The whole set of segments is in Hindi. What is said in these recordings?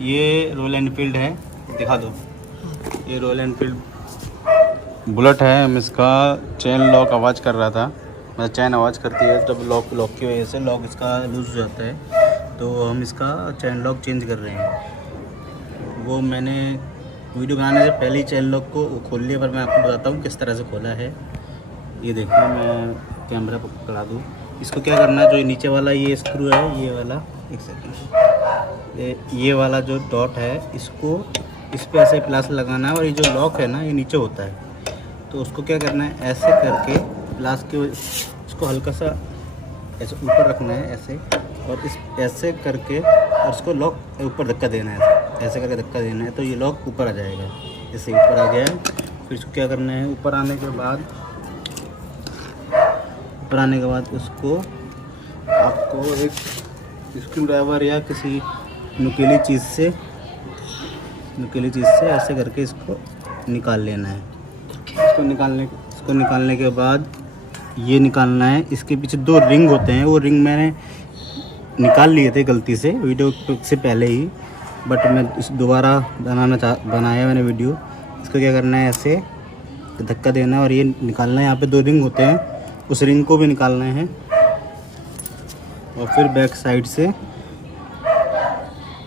ये रॉयल एनफील्ड है, दिखा दो। ये रॉयल एनफील्ड बुलेट है। हम इसका चेन लॉक आवाज़ कर रहा था, मतलब चैन आवाज़ करती है जब लॉक की वजह से लॉक इसका लूज हो जाता है, तो हम इसका चैन लॉक चेंज कर रहे हैं। वो मैंने वीडियो बनाने से पहले ही चैन लॉक को खोल लिया, पर मैं आपको बताता हूँ किस तरह से खोला है। ये देखिए, मैं कैमरा पकड़ा दूँ। इसको क्या करना है, जो नीचे वाला ये स्क्रू है, ये वाला, एक सेकेंड, ये वाला जो डॉट है, इसको इस पे ऐसे प्लास लगाना है, और ये जो लॉक है ना, ये नीचे होता है, तो उसको क्या करना है, ऐसे करके प्लास के इसको हल्का सा ऐसे ऊपर रखना है ऐसे, और इस ऐसे करके और इसको लॉक ऊपर धक्का देना है, ऐसे करके धक्का देना है, तो ये लॉक ऊपर आ जाएगा। जैसे ऊपर आ गया है, फिर इसको क्या करना है, ऊपर आने के बाद उसको आपको एक स्क्रू ड्राइवर या किसी नुकीली चीज़ से ऐसे करके इसको निकाल लेना है। इसको निकालने के बाद ये निकालना है। इसके पीछे 2 रिंग होते हैं, वो रिंग मैंने निकाल लिए थे गलती से वीडियो से पहले ही, बट मैं इस दोबारा बनाया मैंने वीडियो। इसको क्या करना है, ऐसे धक्का देना है और ये निकालना है। यहाँ पे 2 रिंग होते हैं, उस रिंग को भी निकालना है, और फिर बैक साइड से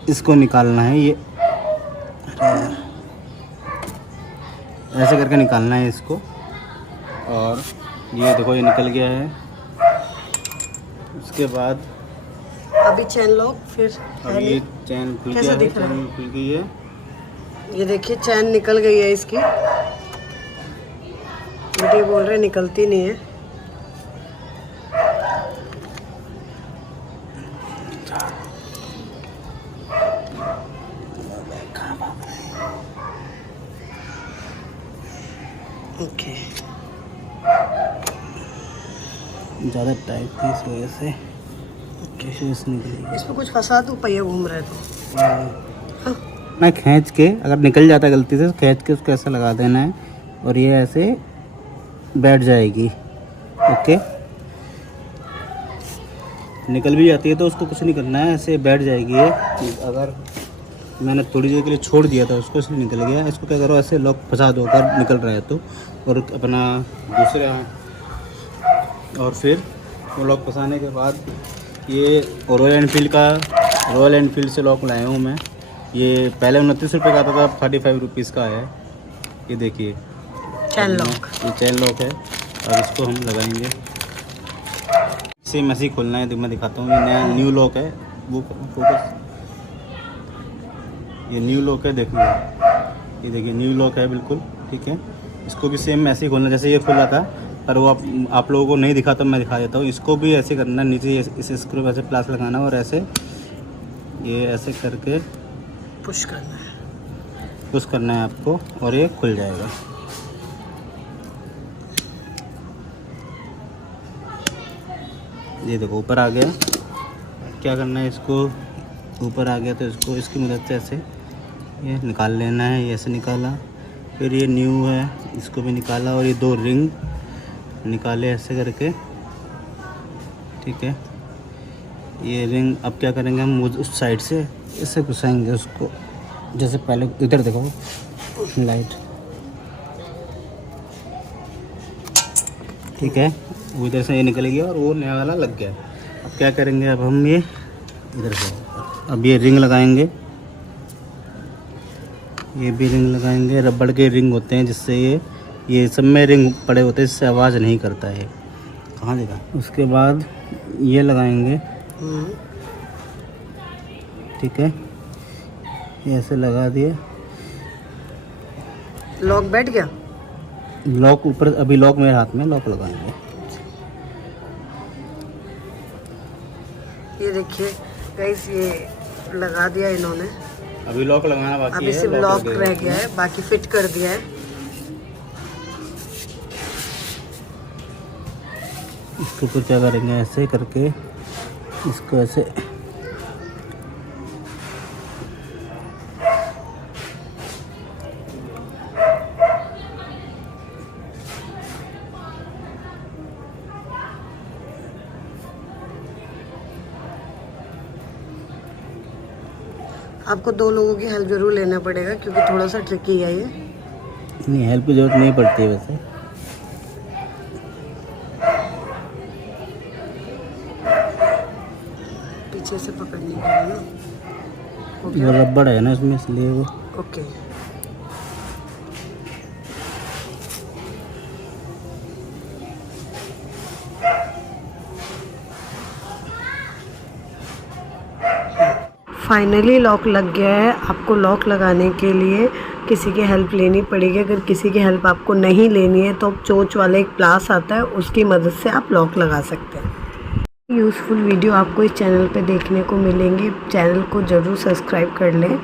इसको निकालना है। ये ऐसे करके निकालना है इसको, और ये देखो ये निकल गया है। उसके बाद अभी चैन लॉक, फिर अब ये चैन खुल गया है, चैन खुल गई है। ये देखिए चैन निकल गई है इसकी। बेटे बोल रहे निकलती नहीं है। ओके, ज़्यादा टाइट थी इस वजह से निकली। इसमें कुछ फंसा तो पहिया घूम रहा है तो ना, खींच के अगर निकल जाता है गलती से, खींच के उसको ऐसा लगा देना है, और ये ऐसे बैठ जाएगी। ओके, निकल भी जाती है तो उसको कुछ नहीं करना है, ऐसे बैठ जाएगी ये। अगर मैंने थोड़ी देर के लिए छोड़ दिया था उसको, इसलिए निकल गया। इसको क्या करो, ऐसे लॉक फंसा दो अगर निकल रहा है तो, और अपना दूसरे, और फिर वो लॉक फंसाने के बाद ये रॉयल एनफील्ड से लॉक लाया हूँ मैं। ये पहले 29 रुपये का आता था, 35 रुपीज़ का है। ये देखिए चैन लॉक, ये चैन लॉक है, और इसको हम लगाएंगे। सेम ऐसे ही खोलना है, तो मैं दिखाता हूँ। ये नया न्यू लॉक है, वो फोकस, ये न्यू लॉक है, देखिए ये देखिए न्यू लॉक है बिल्कुल, ठीक है। इसको भी सेम ऐसे ही खोलना जैसे ये खोला था, पर वो आप लोगों को नहीं दिखा तो मैं दिखा देता हूँ। इसको भी ऐसे करना, नीचे इस स्क्रू पे ऐसे प्लास लगाना, और ऐसे ये ऐसे करके पुश करना है आपको, और ये खुल जाएगा। ये देखो ऊपर आ गया। क्या करना है, इसको ऊपर आ गया तो इसको इसकी मदद से ऐसे ये निकाल लेना है। ये ऐसे निकाला, फिर ये न्यू है, इसको भी निकाला, और ये 2 रिंग निकाले ऐसे करके, ठीक है। ये रिंग अब क्या करेंगे, हम उस साइड से ऐसे घुसाएंगे उसको, जैसे पहले इधर देखो लाइट, ठीक है। वो इधर से ये निकल गया और वो नया वाला लग गया। अब क्या करेंगे, अब हम ये इधर से अब ये रिंग लगाएंगे, ये भी रिंग लगाएंगे। रबड़ के रिंग होते हैं जिससे ये सब में रिंग पड़े होते हैं, इससे आवाज़ नहीं करता है। कहाँ देखा। उसके बाद ये लगाएंगे, ठीक है। ये ऐसे लगा दिए, लॉक बैठ गया। लॉक ऊपर, अभी लॉक मेरे हाथ में, लॉक लगाएंगे। ये देखिए गाइस, ये लगा दिया इन्होंने, अभी लॉक लगाना बाकी अभी है, सिर्फ लॉक रह गया है, बाकी फिट कर दिया है। इसको फिर क्या करेंगे, ऐसे करके इसको ऐसे आपको 2 लोगों की हेल्प जरूर लेना पड़ेगा क्योंकि थोड़ा सा ट्रिकी है ये। नहीं, हेल्प की ज़रूरत नहीं पड़ती है वैसे। पीछे से पकड़ने के लिए ना। हो वो गया? रबड़ है ना इसमें, इसलिए वो। ओके। फाइनली लॉक लग गया है। आपको लॉक लगाने के लिए किसी की हेल्प लेनी पड़ेगी। अगर किसी की हेल्प आपको नहीं लेनी है तो चोंच वाला एक प्लास आता है, उसकी मदद से आप लॉक लगा सकते हैं। यूज़फुल वीडियो आपको इस चैनल पे देखने को मिलेंगे। चैनल को ज़रूर सब्सक्राइब कर लें।